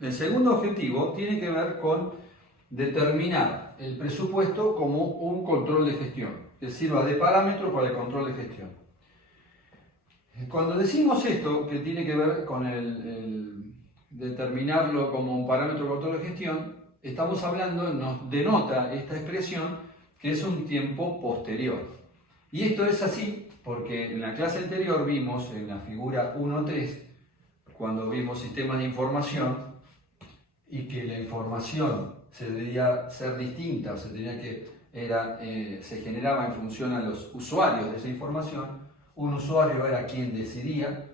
El segundo objetivo tiene que ver con determinar el presupuesto como un control de gestión, que sirva de parámetro para el control de gestión. Cuando decimos esto, que tiene que ver con el determinarlo como un parámetro de control de gestión, estamos hablando, nos denota esta expresión que es un tiempo posterior. Y esto es así porque en la clase anterior vimos en la figura 1.3, cuando vimos sistemas de información, y que la información se debía ser distinta, o se tenía que se generaba en función a los usuarios de esa información. Un usuario era quien decidía,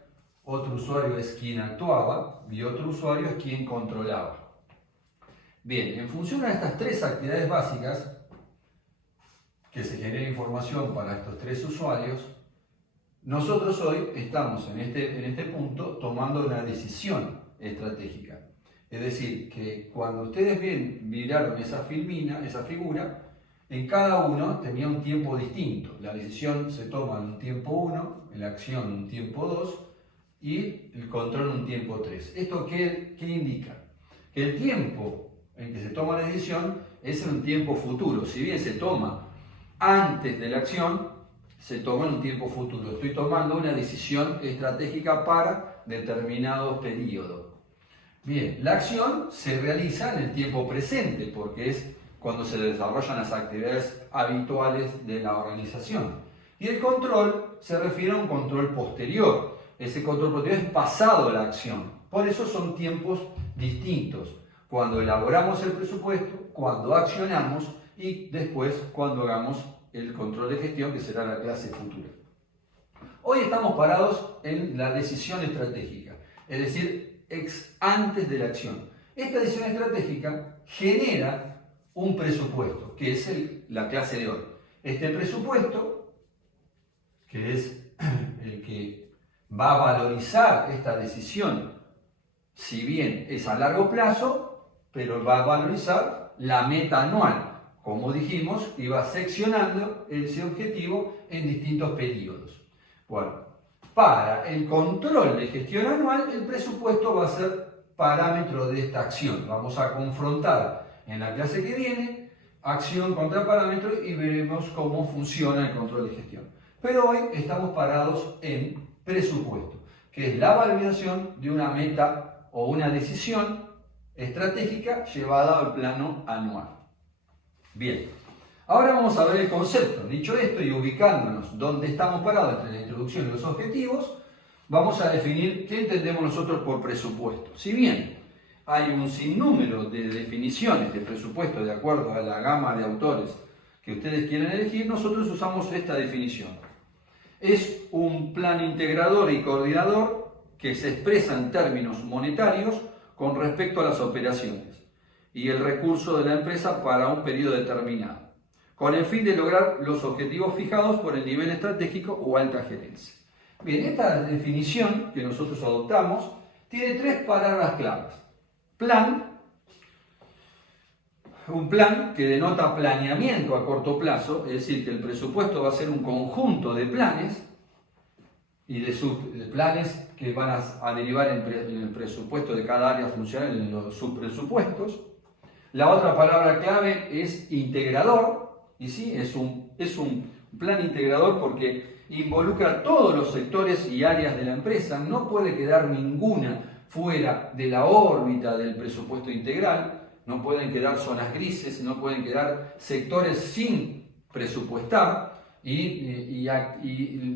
otro usuario es quien actuaba y otro usuario es quien controlaba. Bien, en función a estas tres actividades básicas, que se genera información para estos tres usuarios, nosotros hoy estamos en este punto tomando una decisión estratégica. Es decir, que cuando ustedes miraron esa figura, en cada uno tenía un tiempo distinto. La decisión se toma en un tiempo 1, la acción en un tiempo 2 y el control en un tiempo 3. ¿Esto qué indica? Que el tiempo en que se toma la decisión es en un tiempo futuro. Si bien se toma antes de la acción, se toma en un tiempo futuro. Estoy tomando una decisión estratégica para determinado periodo. Bien, la acción se realiza en el tiempo presente porque es cuando se desarrollan las actividades habituales de la organización. Y el control se refiere a un control posterior. Ese control posterior es pasado la acción. Por eso son tiempos distintos. Cuando elaboramos el presupuesto, cuando accionamos y después cuando hagamos el control de gestión, que será la clase futura. Hoy estamos parados en la decisión estratégica, es decir, antes de la acción. Esta decisión estratégica genera un presupuesto, que es la clase de hoy. Este presupuesto, que es el que va a valorizar esta decisión, si bien es a largo plazo, pero va a valorizar la meta anual. Como dijimos, iba seccionando ese objetivo en distintos periodos. Bueno, para el control de gestión anual, el presupuesto va a ser parámetro de esta acción. Vamos a confrontar en la clase que viene acción contra parámetro y veremos cómo funciona el control de gestión. Pero hoy estamos parados en presupuesto, que es la valorización de una meta o una decisión estratégica llevada al plano anual. Bien, ahora vamos a ver el concepto. Dicho esto y ubicándonos donde estamos parados entre la introducción y los objetivos, vamos a definir qué entendemos nosotros por presupuesto. Si bien hay un sinnúmero de definiciones de presupuesto de acuerdo a la gama de autores que ustedes quieren elegir, nosotros usamos esta definición. Es un plan integrador y coordinador que se expresa en términos monetarios con respecto a las operaciones y el recurso de la empresa para un periodo determinado, con el fin de lograr los objetivos fijados por el nivel estratégico o alta gerencia. Bien, esta definición que nosotros adoptamos tiene tres palabras claves. Plan, un plan que denota planeamiento a corto plazo, es decir, que el presupuesto va a ser un conjunto de planes y de planes que van a derivar en el presupuesto de cada área funcional, en los subpresupuestos. La otra palabra clave es integrador, y sí, es un plan integrador porque involucra todos los sectores y áreas de la empresa, no puede quedar ninguna fuera de la órbita del presupuesto integral, no pueden quedar zonas grises, no pueden quedar sectores sin presupuestar y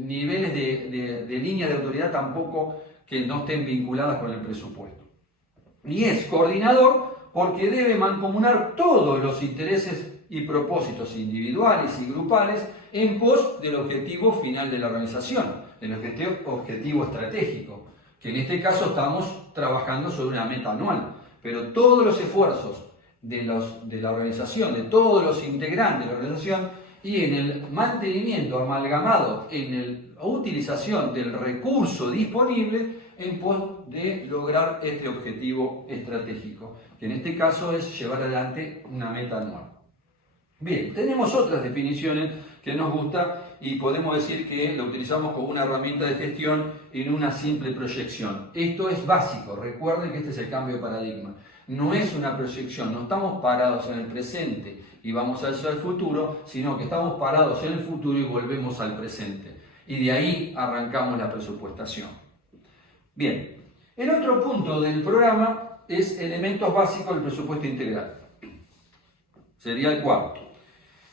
niveles de línea de autoridad tampoco que no estén vinculadas con el presupuesto. Y es coordinador porque debe mancomunar todos los intereses y propósitos individuales y grupales en pos del objetivo final de la organización, el objetivo estratégico, que en este caso estamos trabajando sobre una meta anual, pero todos los esfuerzos de la organización, de todos los integrantes de la organización y en el mantenimiento amalgamado, en la utilización del recurso disponible en pos de lograr este objetivo estratégico, que en este caso es llevar adelante una meta anual. Bien, tenemos otras definiciones que nos gusta y podemos decir que lo utilizamos como una herramienta de gestión en una simple proyección. Esto es básico, recuerden que este es el cambio de paradigma. No es una proyección, no estamos parados en el presente y vamos hacia el futuro, sino que estamos parados en el futuro y volvemos al presente. Y de ahí arrancamos la presupuestación. Bien, el otro punto del programa es elementos básicos del presupuesto integral. Sería el cuarto.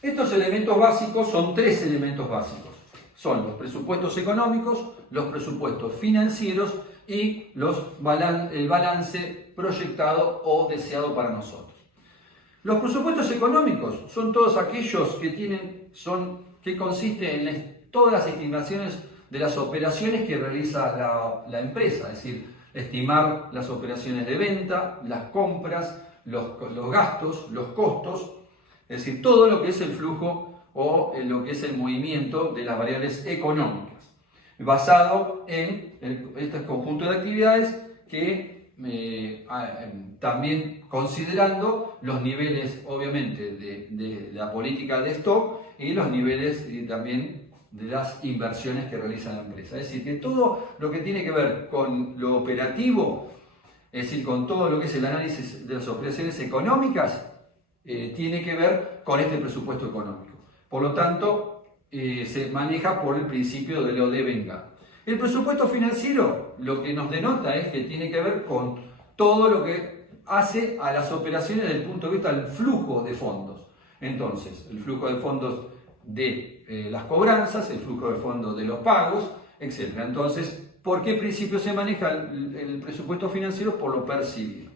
Estos elementos básicos son 3 elementos básicos. Son los presupuestos económicos, los presupuestos financieros y el balance proyectado o deseado para nosotros. Los presupuestos económicos son todos aquellos que consisten en todas las estimaciones de las operaciones que realiza la empresa, es decir, estimar las operaciones de venta, las compras, los gastos, los costos, es decir, todo lo que es el flujo o lo que es el movimiento de las variables económicas, basado en este conjunto de actividades que también considerando los niveles, obviamente, de la política de stock y los niveles también de las inversiones que realiza la empresa. Es decir, que todo lo que tiene que ver con lo operativo, es decir, con todo lo que es el análisis de las operaciones económicas, tiene que ver con este presupuesto económico. Por lo tanto, se maneja por el principio de lo de venga. El presupuesto financiero lo que nos denota es que tiene que ver con todo lo que hace a las operaciones desde el punto de vista del flujo de fondos. Entonces, el flujo de fondos de las cobranzas, el flujo de fondos de los pagos, etc. Entonces, ¿por qué principio se maneja el presupuesto financiero? Por lo percibido.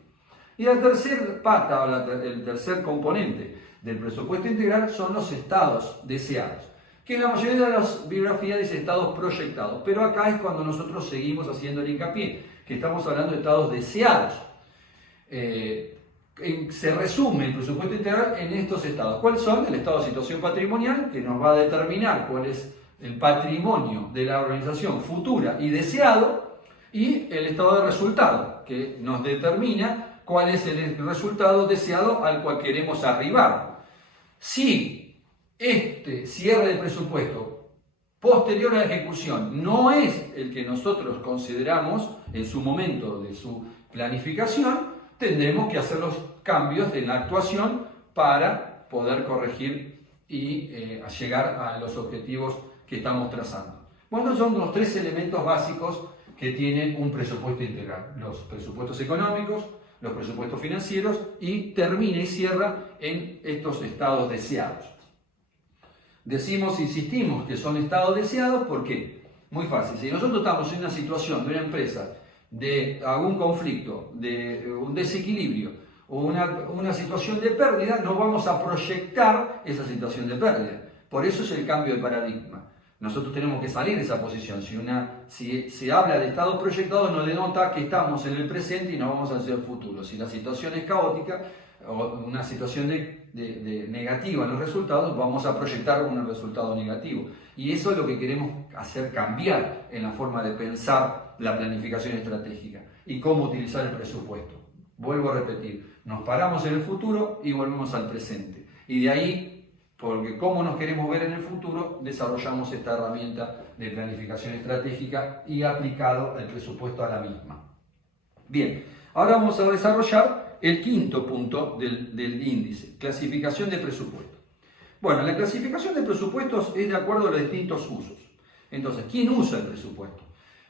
Y la tercera pata, o el tercer componente del presupuesto integral son los estados deseados, que en la mayoría de las bibliografías dice estados proyectados, pero acá es cuando nosotros seguimos haciendo el hincapié, que estamos hablando de estados deseados. Se resume el presupuesto integral en estos estados. ¿Cuáles son? El estado de situación patrimonial, que nos va a determinar cuál es el patrimonio de la organización futura y deseado, y el estado de resultado, que nos determina cuál es el resultado deseado al cual queremos arribar. Si este cierre de presupuesto posterior a la ejecución no es el que nosotros consideramos en su momento de su planificación, tendremos que hacer los cambios en la actuación para poder corregir y llegar a los objetivos que estamos trazando. Bueno, son los 3 elementos básicos que tiene un presupuesto integral: los presupuestos económicos, los presupuestos financieros, y termina y cierra en estos estados deseados. Insistimos que son estados deseados, ¿por qué? Muy fácil. Si nosotros estamos en una situación de una empresa de algún conflicto, de un desequilibrio o una situación de pérdida, no vamos a proyectar esa situación de pérdida. Por eso es el cambio de paradigma. Nosotros tenemos que salir de esa posición. Si se habla de estados proyectados, nos denota que estamos en el presente y no vamos hacia el futuro. Si la situación es caótica o una situación de negativa en los resultados, vamos a proyectar un resultado negativo. Y eso es lo que queremos hacer cambiar en la forma de pensar la planificación estratégica y cómo utilizar el presupuesto. Vuelvo a repetir, nos paramos en el futuro y volvemos al presente. Y de ahí, porque cómo nos queremos ver en el futuro, desarrollamos esta herramienta de planificación estratégica y aplicado el presupuesto a la misma. Bien, ahora vamos a desarrollar el quinto punto del índice, clasificación de presupuesto. Bueno, la clasificación de presupuestos es de acuerdo a los distintos usos. Entonces, ¿quién usa el presupuesto?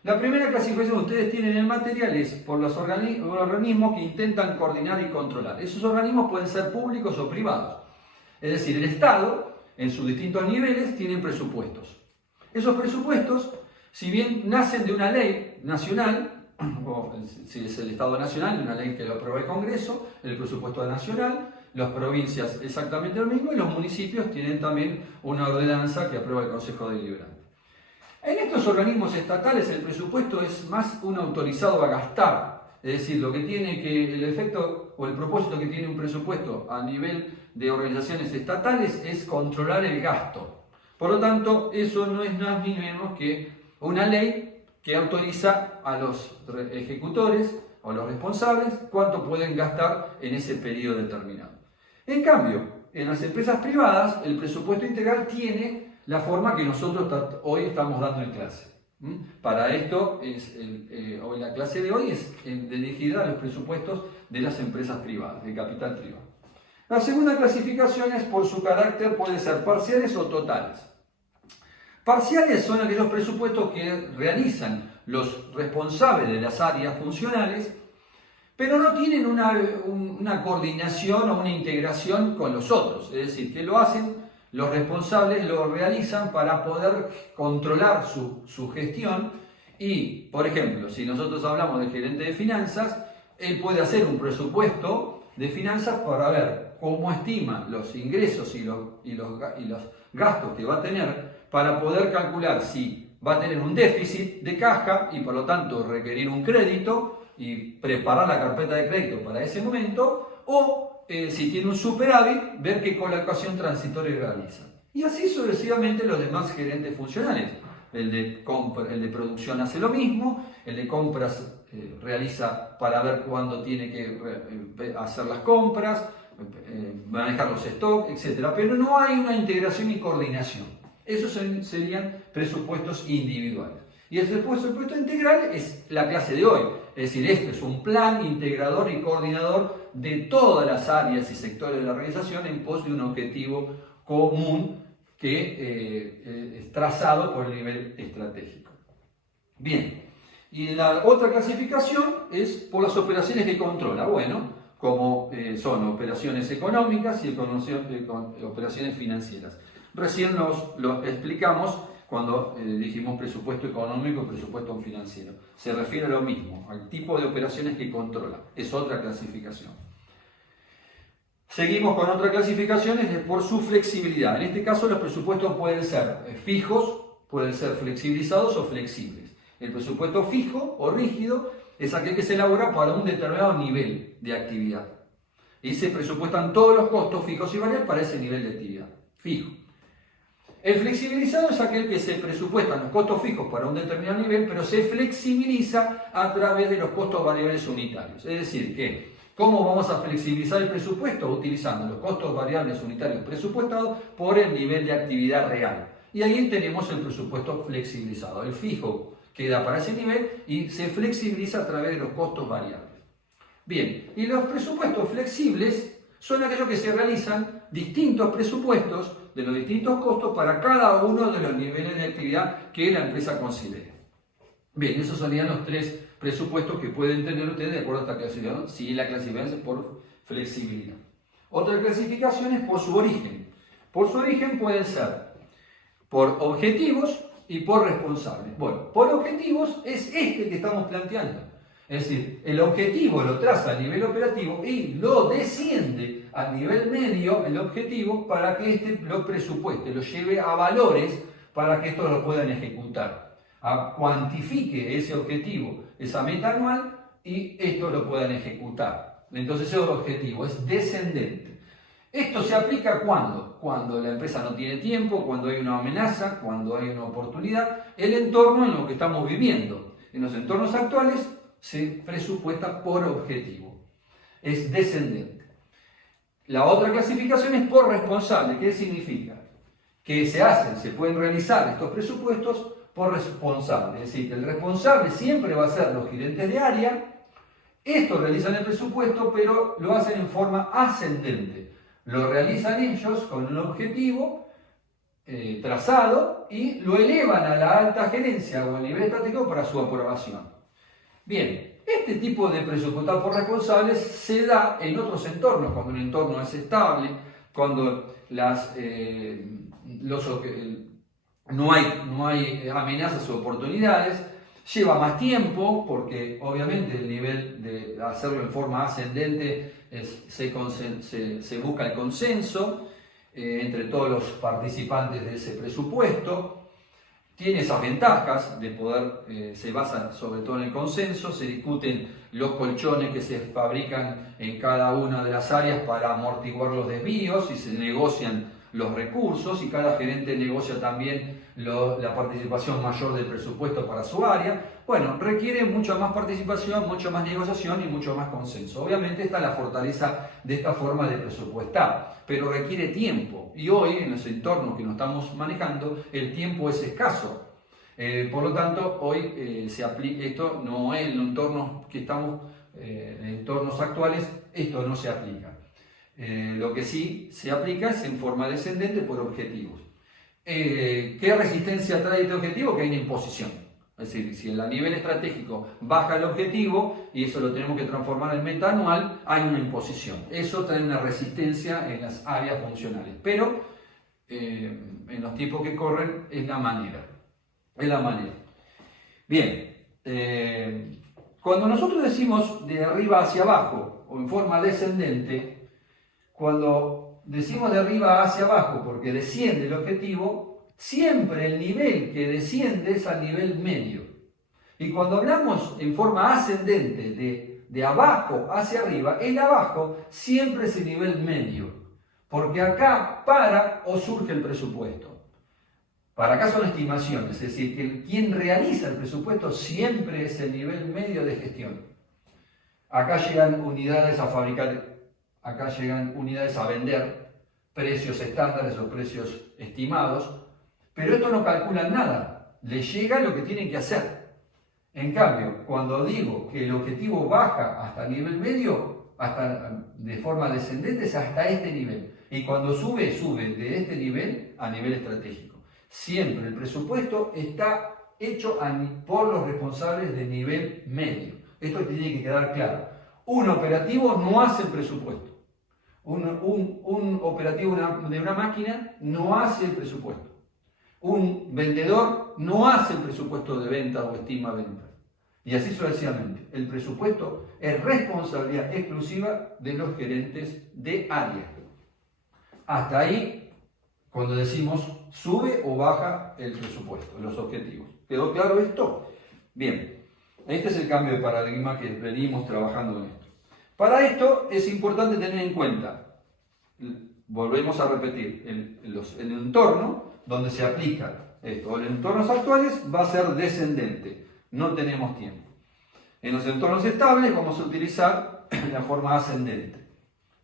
La primera clasificación que ustedes tienen en el material es por los organismos que intentan coordinar y controlar. Esos organismos pueden ser públicos o privados. Es decir, el Estado, en sus distintos niveles, tiene presupuestos. Esos presupuestos, si bien nacen de una ley nacional, o si es el Estado nacional, una ley que lo aprueba el Congreso, el presupuesto nacional, las provincias exactamente lo mismo, y los municipios tienen también una ordenanza que aprueba el Consejo Deliberante. En estos organismos estatales el presupuesto es más un autorizado a gastar, es decir, lo que tiene el efecto o el propósito que tiene un presupuesto a nivel de organizaciones estatales es controlar el gasto. Por lo tanto, eso no es nada ni menos que una ley que autoriza a los ejecutores o los responsables cuánto pueden gastar en ese periodo determinado. En cambio, en las empresas privadas, el presupuesto integral tiene la forma que nosotros hoy estamos dando en clase. Para esto, hoy la clase de hoy es dirigida a los presupuestos de las empresas privadas, de capital privado. La segunda clasificación es por su carácter, puede ser parciales o totales. Parciales son aquellos presupuestos que realizan los responsables de las áreas funcionales, pero no tienen una coordinación o una integración con los otros. Es decir, que lo hacen, los responsables lo realizan para poder controlar su gestión y, por ejemplo, si nosotros hablamos del gerente de finanzas, él puede hacer un presupuesto de finanzas para ver cómo estima los ingresos y los gastos que va a tener para poder calcular si va a tener un déficit de caja y por lo tanto requerir un crédito y preparar la carpeta de crédito para ese momento, o si tiene un superávit, ver qué colocación transitoria realiza. Y así sucesivamente los demás gerentes funcionales. El de producción hace lo mismo, el de compras realiza para ver cuándo tiene que hacer las compras, manejar los stocks, etc. Pero no hay una integración y coordinación. Esos serían presupuestos individuales. Y el presupuesto integral es la clase de hoy. Es decir, este es un plan integrador y coordinador de todas las áreas y sectores de la organización en pos de un objetivo común que es trazado por el nivel estratégico. Bien, y la otra clasificación es por las operaciones que controla. Bueno, como son operaciones económicas y operaciones financieras. Recién lo explicamos cuando dijimos presupuesto económico y presupuesto financiero. Se refiere a lo mismo, al tipo de operaciones que controla. Es otra clasificación. Seguimos con otra clasificación, es por su flexibilidad. En este caso los presupuestos pueden ser fijos, pueden ser flexibilizados o flexibles. El presupuesto fijo o rígido es aquel que se elabora para un determinado nivel de actividad. Y se presupuestan todos los costos fijos y variables para ese nivel de actividad. Fijo. El flexibilizado es aquel que se presupuestan los costos fijos para un determinado nivel, pero se flexibiliza a través de los costos variables unitarios. Es decir, que ¿cómo vamos a flexibilizar el presupuesto? Utilizando los costos variables unitarios presupuestados por el nivel de actividad real. Y ahí tenemos el presupuesto flexibilizado. El fijo queda para ese nivel y se flexibiliza a través de los costos variables. Bien, y los presupuestos flexibles son aquellos que se realizan distintos presupuestos de los distintos costos para cada uno de los niveles de actividad que la empresa considere. Bien, esos serían los tres presupuestos que pueden tener ustedes de acuerdo a esta clasificación, si la clasificación es por flexibilidad. Otra clasificación es por su origen. Por su origen pueden ser por objetivos y por responsables. Bueno, por objetivos es este que estamos planteando. Es decir, el objetivo lo traza a nivel operativo y lo desciende a nivel medio, el objetivo, para que este lo presupueste, lo lleve a valores para que estos lo puedan ejecutar. Cuantifique ese objetivo, esa meta anual, y esto lo puedan ejecutar. Entonces ese objetivo es descendente. Esto se aplica cuando la empresa no tiene tiempo, cuando hay una amenaza, cuando hay una oportunidad, el entorno en lo que estamos viviendo. En los entornos actuales se presupuesta por objetivo, es descendente. La otra clasificación es por responsable. ¿Qué significa? Que se pueden realizar estos presupuestos por responsable, es decir, que el responsable siempre va a ser los gerentes de área. Estos realizan el presupuesto, pero lo hacen en forma ascendente. Lo realizan ellos con un objetivo trazado y lo elevan a la alta gerencia o al nivel estratégico para su aprobación. Bien, este tipo de presupuestado por responsables se da en otros entornos, cuando un entorno es estable, cuando no hay amenazas o oportunidades, lleva más tiempo porque obviamente el nivel de hacerlo en forma ascendente se busca el consenso entre todos los participantes de ese presupuesto. Tiene esas ventajas de poder, se basa sobre todo en el consenso, se discuten los colchones que se fabrican en cada una de las áreas para amortiguar los desvíos y se negocian los recursos y cada gerente negocia también la participación mayor del presupuesto para su área. Bueno, requiere mucha más participación, mucha más negociación y mucho más consenso. Obviamente está la fortaleza de esta forma de presupuestar, pero requiere tiempo. Y hoy, en los entornos que nos estamos manejando, el tiempo es escaso. Por lo tanto, hoy se aplica esto, no es en los entornos que estamos, en entornos actuales, esto no se aplica. Lo que sí se aplica es en forma descendente por objetivos. ¿Qué resistencia trae este objetivo? Que hay una imposición. Es decir, si a nivel estratégico baja el objetivo y eso lo tenemos que transformar en meta anual, hay una imposición. Eso trae una resistencia en las áreas funcionales. Pero en los tiempos que corren es la manera. Es la manera. Bien, cuando nosotros decimos de arriba hacia abajo o en forma descendente, cuando decimos de arriba hacia abajo porque desciende el objetivo, siempre el nivel que desciende es al nivel medio. Y cuando hablamos en forma ascendente de abajo hacia arriba, el abajo siempre es el nivel medio, porque acá para o surge el presupuesto. Para acá son estimaciones, es decir, que quien realiza el presupuesto siempre es el nivel medio de gestión. Acá llegan unidades a fabricar, acá llegan unidades a vender, precios estándares o precios estimados, pero esto no calculan nada, les llega lo que tienen que hacer. En cambio, cuando digo que el objetivo baja hasta el nivel medio, hasta de forma descendente es hasta este nivel, y cuando sube, sube de este nivel a nivel estratégico. Siempre el presupuesto está hecho por los responsables de nivel medio. Esto tiene que quedar claro. Un operativo no hace el presupuesto. Un operativo de una máquina no hace el presupuesto. Un vendedor no hace el presupuesto de venta o estima ventas. Y así sucesivamente. El presupuesto es responsabilidad exclusiva de los gerentes de área. Hasta ahí, cuando decimos sube o baja el presupuesto, los objetivos. ¿Quedó claro esto? Bien, este es el cambio de paradigma que venimos trabajando en esto. Para esto es importante tener en cuenta, volvemos a repetir, el entorno donde se aplica esto. En entornos actuales va a ser descendente, no tenemos tiempo. En los entornos estables vamos a utilizar la forma ascendente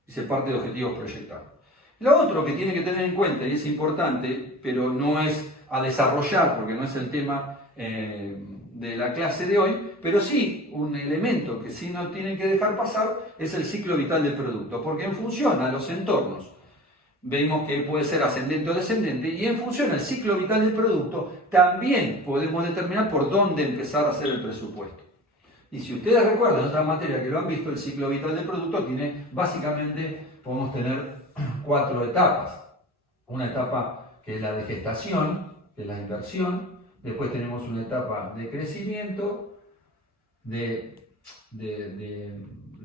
y se parte de objetivos proyectados. Lo otro que tiene que tener en cuenta, y es importante, pero no es a desarrollar, porque no es el tema de la clase de hoy, pero sí un elemento que sí no tienen que dejar pasar es el ciclo vital del producto, porque en función a los entornos, vemos que puede ser ascendente o descendente, y en función al ciclo vital del producto, también podemos determinar por dónde empezar a hacer el presupuesto. Y si ustedes recuerdan en otras materias que lo han visto, el ciclo vital del producto tiene, básicamente, podemos tener 4 etapas. Una etapa que es la de gestación, que es la inversión. Después tenemos una etapa de crecimiento, de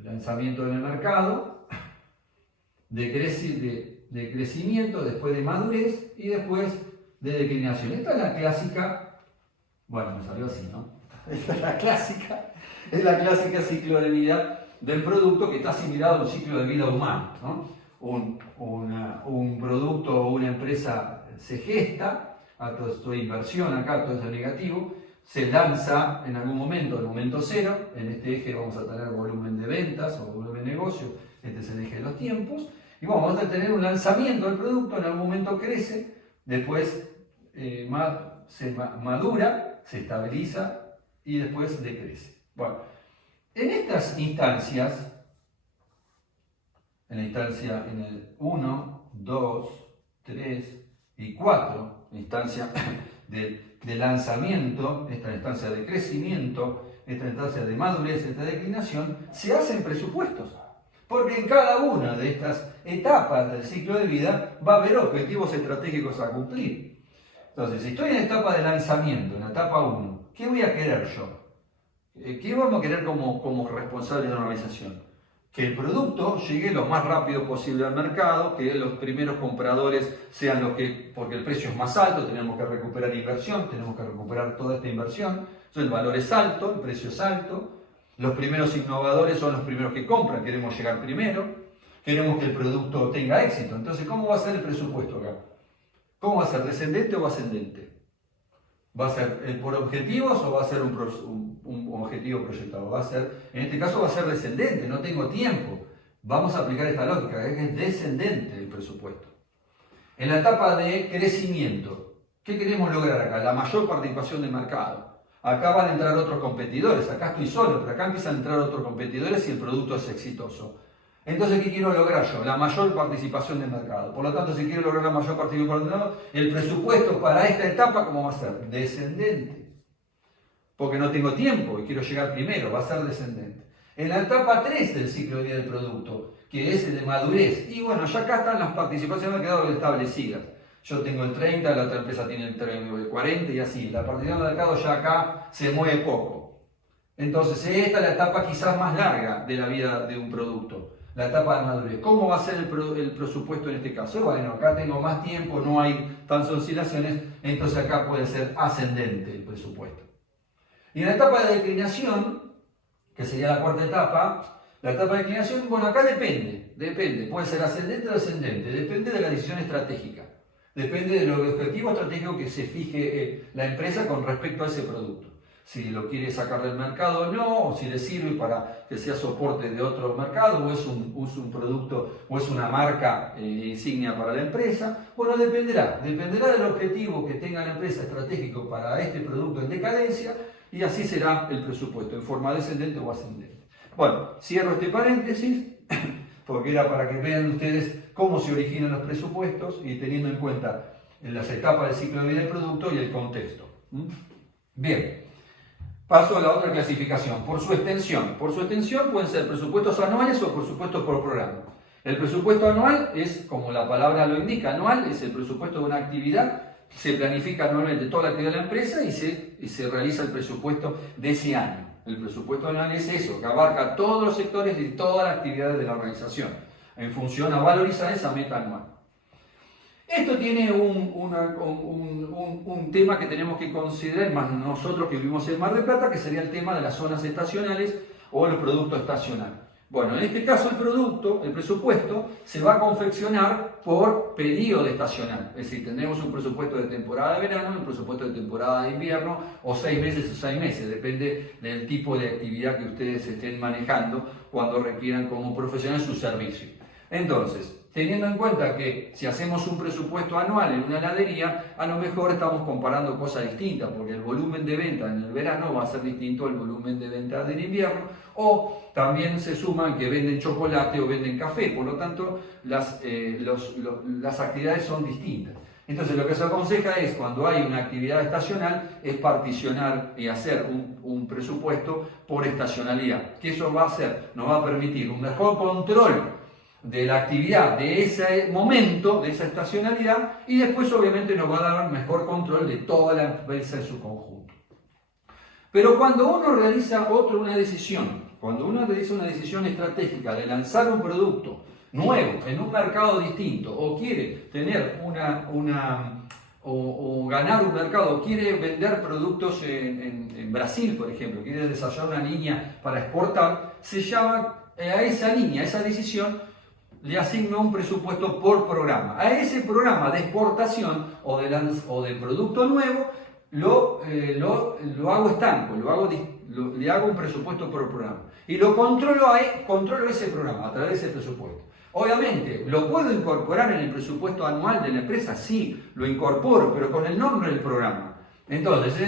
lanzamiento en el mercado, de crecimiento, después de madurez y después de declinación. Esta es la clásica, bueno, me salió así, ¿no? Esta es la clásica ciclo de vida del producto que está asimilado a un ciclo de vida humano, ¿no? Un producto o una empresa se gesta, a toda su inversión acá, todo eso negativo, se lanza en algún momento, el momento cero, en este eje vamos a tener volumen de ventas o volumen de negocio, este es el eje de los tiempos, y vamos a tener un lanzamiento del producto, en algún momento crece, después se madura, se estabiliza y después decrece. Bueno, en estas instancias, en el 1, 2, 3 y 4, instancia de lanzamiento, esta instancia de crecimiento, esta instancia de madurez, esta declinación, se hacen presupuestos. Porque en cada una de estas etapas del ciclo de vida va a haber objetivos estratégicos a cumplir. Entonces, si estoy en la etapa de lanzamiento, en la etapa 1, ¿qué voy a querer yo? ¿Qué vamos a querer como responsable de una organización? Que el producto llegue lo más rápido posible al mercado, que los primeros compradores sean los que, porque el precio es más alto, tenemos que recuperar inversión, tenemos que recuperar toda esta inversión. Entonces el valor es alto, el precio es alto, los primeros innovadores son los primeros que compran, queremos llegar primero, queremos que el producto tenga éxito. Entonces, ¿cómo va a ser el presupuesto acá? ¿Cómo va a ser, descendente o ascendente? ¿Va a ser por objetivos o va a ser un objetivo proyectado? Va a ser, en este caso va a ser descendente, no tengo tiempo. Vamos a aplicar esta lógica, que es descendente el presupuesto. En la etapa de crecimiento, ¿qué queremos lograr acá? La mayor participación del mercado. Acá van a entrar otros competidores, acá estoy solo, pero acá empiezan a entrar otros competidores y el producto es exitoso. Entonces, ¿qué quiero lograr yo? La mayor participación del mercado. Por lo tanto, si quiero lograr la mayor participación del mercado, el presupuesto para esta etapa, ¿cómo va a ser? Descendente. Porque no tengo tiempo y quiero llegar primero, va a ser descendente. En la etapa 3 del ciclo de vida del producto, que es el de madurez, y bueno, ya acá están las participaciones del mercado establecidas. Yo tengo el 30, la otra empresa tiene el 40 y así. La participación del mercado ya acá se mueve poco. Entonces, esta es la etapa quizás más larga de la vida de un producto. La etapa de madurez. ¿Cómo va a ser el presupuesto en este caso? Bueno, acá tengo más tiempo, no hay tantas oscilaciones, entonces acá puede ser ascendente el presupuesto. Y en la etapa de declinación, que sería la cuarta etapa, la etapa de declinación, bueno, acá depende, puede ser ascendente o descendente, depende de la decisión estratégica, depende de los objetivos estratégicos que se fije la empresa con respecto a ese producto. Si lo quiere sacar del mercado o no, o si le sirve para que sea soporte de otro mercado, o es un producto, o es una marca insignia para la empresa. Bueno, dependerá del objetivo que tenga la empresa estratégico para este producto en decadencia, y así será el presupuesto, en forma descendente o ascendente. Bueno, cierro este paréntesis, porque era para que vean ustedes cómo se originan los presupuestos y teniendo en cuenta las etapas del ciclo de vida del producto y el contexto. Bien. Paso a la otra clasificación, por su extensión. Por su extensión pueden ser presupuestos anuales o presupuestos por programa. El presupuesto anual es, como la palabra lo indica, anual es el presupuesto de una actividad, se planifica anualmente toda la actividad de la empresa y se realiza el presupuesto de ese año. El presupuesto anual es eso, que abarca todos los sectores y todas las actividades de la organización, en función a valorizar esa meta anual. Esto tiene un tema que tenemos que considerar, más nosotros que vivimos en Mar del Plata, que sería el tema de las zonas estacionales o el producto estacional. Bueno, en este caso el presupuesto, se va a confeccionar por periodo estacional. Es decir, tendremos un presupuesto de temporada de verano, un presupuesto de temporada de invierno, o 6 meses o 6 meses, depende del tipo de actividad que ustedes estén manejando cuando requieran como profesional su servicio. Entonces, teniendo en cuenta que si hacemos un presupuesto anual en una heladería, a lo mejor estamos comparando cosas distintas, porque el volumen de venta en el verano va a ser distinto al volumen de venta del invierno, o también se suman que venden chocolate o venden café, por lo tanto las actividades son distintas. Entonces lo que se aconseja es, cuando hay una actividad estacional, es particionar y hacer un presupuesto por estacionalidad, que eso nos va a permitir un mejor control de la actividad de ese momento, de esa estacionalidad, y después obviamente nos va a dar mejor control de toda la empresa en su conjunto. Pero cuando uno realiza una decisión estratégica de lanzar un producto nuevo en un mercado distinto, o quiere tener o ganar un mercado, o quiere vender productos en Brasil, por ejemplo, quiere desarrollar una línea para exportar, se llama a esa línea, a esa decisión, le asigna un presupuesto por programa. A ese programa de exportación o de producto nuevo lo hago estanco, le hago un presupuesto por programa. Y lo controlo ese programa a través de ese presupuesto. Obviamente, ¿lo puedo incorporar en el presupuesto anual de la empresa? Sí, lo incorporo, pero con el nombre del programa. Entonces,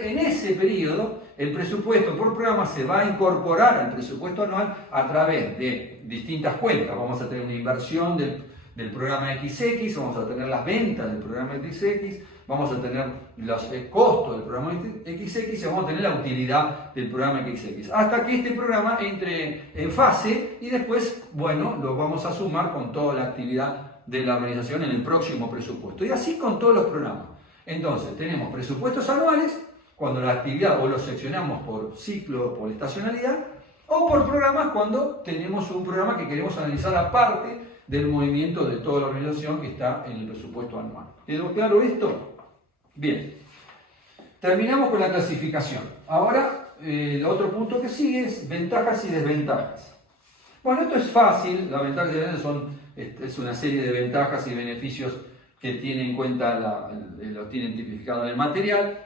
en ese periodo, el presupuesto por programa se va a incorporar al presupuesto anual a través de distintas cuentas. Vamos a tener una inversión del programa XX, vamos a tener las ventas del programa XX, vamos a tener los costos del programa XX y vamos a tener la utilidad del programa XX. Hasta que este programa entre en fase y después, bueno, lo vamos a sumar con toda la actividad de la organización en el próximo presupuesto. Y así con todos los programas. Entonces, tenemos presupuestos anuales, cuando la actividad o lo seccionamos por ciclo, por estacionalidad, o por programas cuando tenemos un programa que queremos analizar aparte del movimiento de toda la organización que está en el presupuesto anual. ¿Quedó claro esto? Bien. Terminamos con la clasificación. Ahora, el otro punto que sigue es ventajas y desventajas. Bueno, esto es fácil. Las ventajas y desventajas es una serie de ventajas y beneficios que tiene en cuenta, lo tiene tipificado en el material.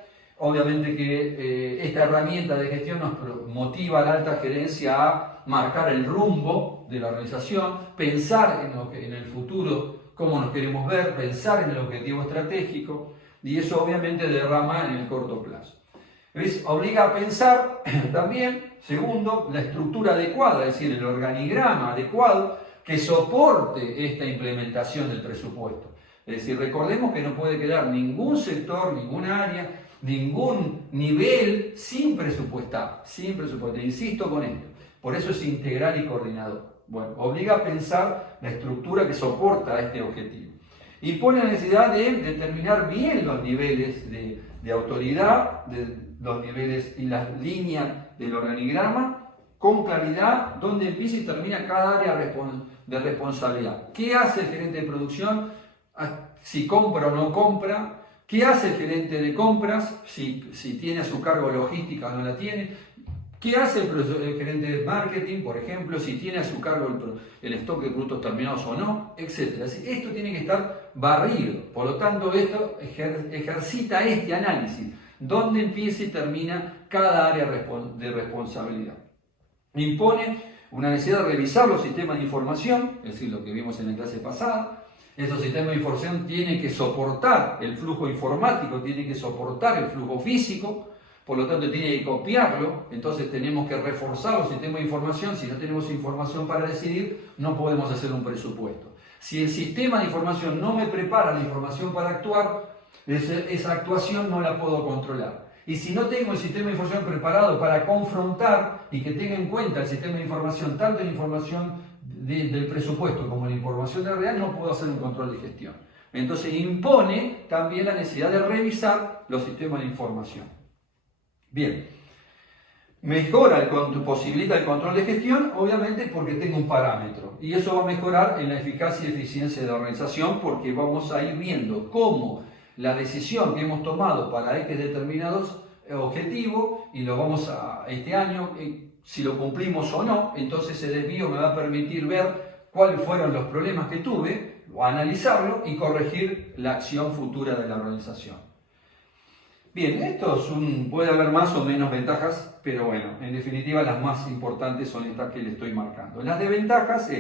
obviamente que esta herramienta de gestión nos motiva a la alta gerencia a marcar el rumbo de la organización, pensar en el futuro, cómo nos queremos ver, pensar en el objetivo estratégico, y eso obviamente derrama en el corto plazo. ¿Ves? Obliga a pensar también, segundo, la estructura adecuada, es decir, el organigrama adecuado que soporte esta implementación del presupuesto. Es decir, recordemos que no puede quedar ningún sector, ninguna área, ningún nivel sin presupuestar, insisto con esto. Por eso es integral y coordinador. Bueno, obliga a pensar la estructura que soporta este objetivo. Impone la necesidad de determinar bien los niveles de autoridad, los niveles y las líneas del organigrama, con claridad dónde empieza y termina cada área de responsabilidad. ¿Qué hace el gerente de producción? Si compra o no compra. ¿Qué hace el gerente de compras? Si tiene a su cargo logística o no la tiene. ¿Qué hace el gerente de marketing, por ejemplo, si tiene a su cargo el stock de productos terminados o no, etcétera? Esto tiene que estar barrido. Por lo tanto, esto ejercita este análisis. ¿Dónde empieza y termina cada área de responsabilidad? Impone una necesidad de revisar los sistemas de información, es decir, lo que vimos en la clase pasada. Esos sistemas de información tienen que soportar el flujo informático, tienen que soportar el flujo físico, por lo tanto tiene que copiarlo. Entonces tenemos que reforzar los sistemas de información. Si no tenemos información para decidir, no podemos hacer un presupuesto. Si el sistema de información no me prepara la información para actuar, esa actuación no la puedo controlar. Y si no tengo el sistema de información preparado para confrontar y que tenga en cuenta el sistema de información, tanto la información del presupuesto como la información del real, no puedo hacer un control de gestión. Entonces impone también la necesidad de revisar los sistemas de información. Bien, posibilita el control de gestión, obviamente porque tengo un parámetro, y eso va a mejorar en la eficacia y eficiencia de la organización, porque vamos a ir viendo cómo la decisión que hemos tomado para X determinados objetivos, y lo vamos a este año, si lo cumplimos o no, entonces ese desvío me va a permitir ver cuáles fueron los problemas que tuve, analizarlo y corregir la acción futura de la organización. Bien, esto puede haber más o menos ventajas, pero bueno, en definitiva las más importantes son estas que le estoy marcando. Las desventajas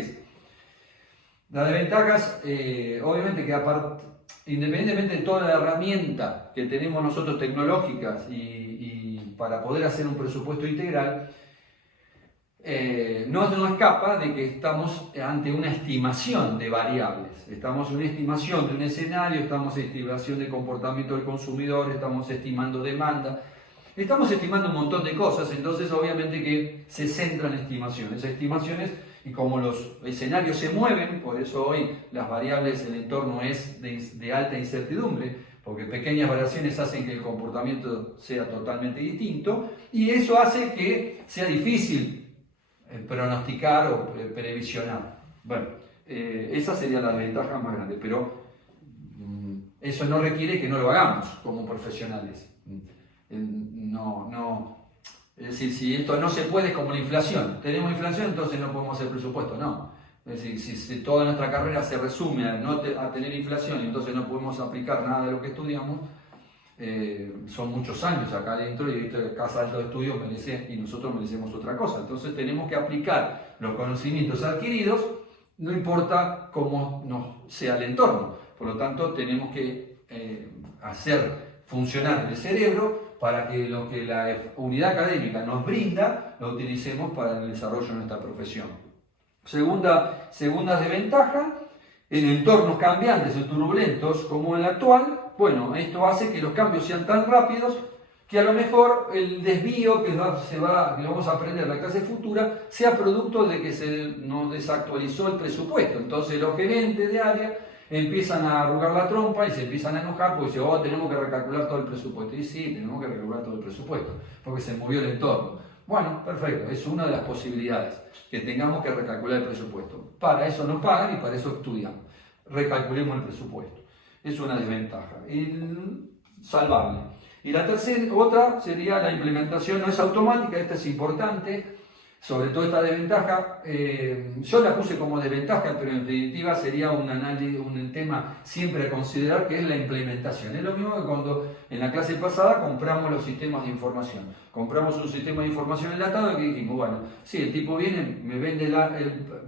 obviamente que independientemente de toda la herramienta que tenemos nosotros tecnológicas y para poder hacer un presupuesto integral, no nos escapa de que estamos ante una estimación de variables. Estamos en una estimación de un escenario, estamos en estimación de comportamiento del consumidor, estamos estimando demanda, estamos estimando un montón de cosas, entonces obviamente que se centran en estimaciones, y como los escenarios se mueven, por eso hoy las variables, el entorno es de alta incertidumbre, porque pequeñas variaciones hacen que el comportamiento sea totalmente distinto, y eso hace que sea difícil pronosticar o previsionar. Bueno, esa sería la ventaja más grande, pero eso no requiere que no lo hagamos como profesionales. Es decir, si esto no se puede, es como la inflación. Tenemos inflación, entonces no podemos hacer presupuesto, no. Es decir, si toda nuestra carrera se resume a tener inflación y entonces no podemos aplicar nada de lo que estudiamos, son muchos años acá adentro, y Casa Alto de Estudio merece, y nosotros merecemos otra cosa. Entonces tenemos que aplicar los conocimientos adquiridos, no importa cómo sea el entorno. Por lo tanto, tenemos que hacer funcionar el cerebro para que lo que la unidad académica nos brinda, lo utilicemos para el desarrollo de nuestra profesión. Segunda desventaja, en entornos cambiantes y turbulentos como el actual, bueno, esto hace que los cambios sean tan rápidos que a lo mejor el desvío que vamos a aprender en la clase futura sea producto de que nos desactualizó el presupuesto. Entonces los gerentes de área empiezan a arrugar la trompa y se empiezan a enojar porque dicen, tenemos que recalcular todo el presupuesto. Y sí, tenemos que recalcular todo el presupuesto porque se movió el entorno. Bueno, perfecto, es una de las posibilidades, que tengamos que recalcular el presupuesto. Para eso nos pagan y para eso estudiamos. Recalculemos el presupuesto. Es una desventaja. Salvable. Y la otra sería la implementación, no es automática, esta es importante, sobre todo esta desventaja, yo la puse como desventaja, pero en definitiva sería un análisis, un tema siempre a considerar, que es la implementación. Es lo mismo que cuando en la clase pasada compramos los sistemas de información. Compramos un sistema de información enlatado y que dijimos, bueno, sí, el tipo viene, me vende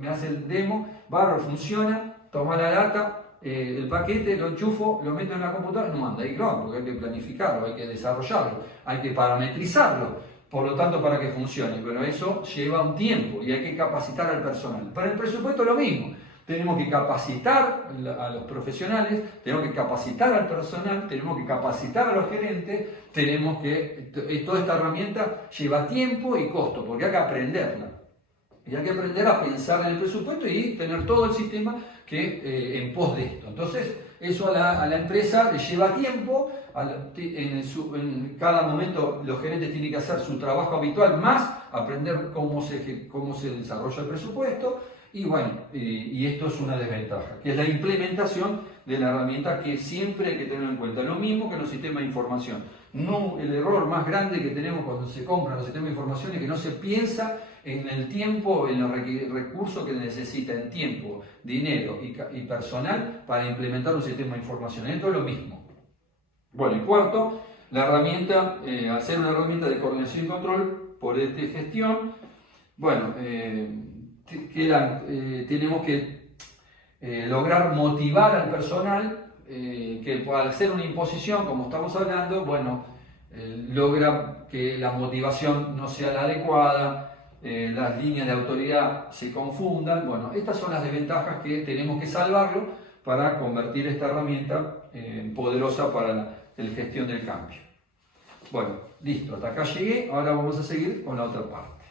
me hace el demo, barro, funciona, toma la data, el paquete, lo enchufo, lo meto en la computadora, no anda, y claro, porque hay que planificarlo, hay que desarrollarlo, hay que parametrizarlo. Por lo tanto, para que funcione, pero eso lleva un tiempo y hay que capacitar al personal. Para el presupuesto lo mismo, tenemos que capacitar a los profesionales, tenemos que capacitar al personal, tenemos que capacitar a los gerentes, toda esta herramienta lleva tiempo y costo, porque hay que aprenderla. Y hay que aprender a pensar en el presupuesto y tener todo el sistema en pos de esto. Entonces, eso a la empresa le lleva tiempo, en cada momento los gerentes tienen que hacer su trabajo habitual, más aprender cómo se desarrolla el presupuesto, y bueno, y esto es una desventaja, que es la implementación de la herramienta, que siempre hay que tener en cuenta. Lo mismo que en los sistemas de información. No, el error más grande que tenemos cuando se compran los sistemas de información es que no se piensa en el tiempo, en los recursos que necesita, en tiempo, dinero y personal para implementar un sistema de información. Esto es lo mismo. Bueno, y cuarto, la herramienta, al ser una herramienta de coordinación y control por gestión, bueno, tenemos que lograr motivar al personal, que al hacer una imposición, como estamos hablando, bueno, logra que la motivación no sea la adecuada, las líneas de autoridad se confundan. Bueno, estas son las desventajas que tenemos que salvarlo para convertir esta herramienta poderosa para la gestión del cambio. Bueno, listo, hasta acá llegué, ahora vamos a seguir con la otra parte.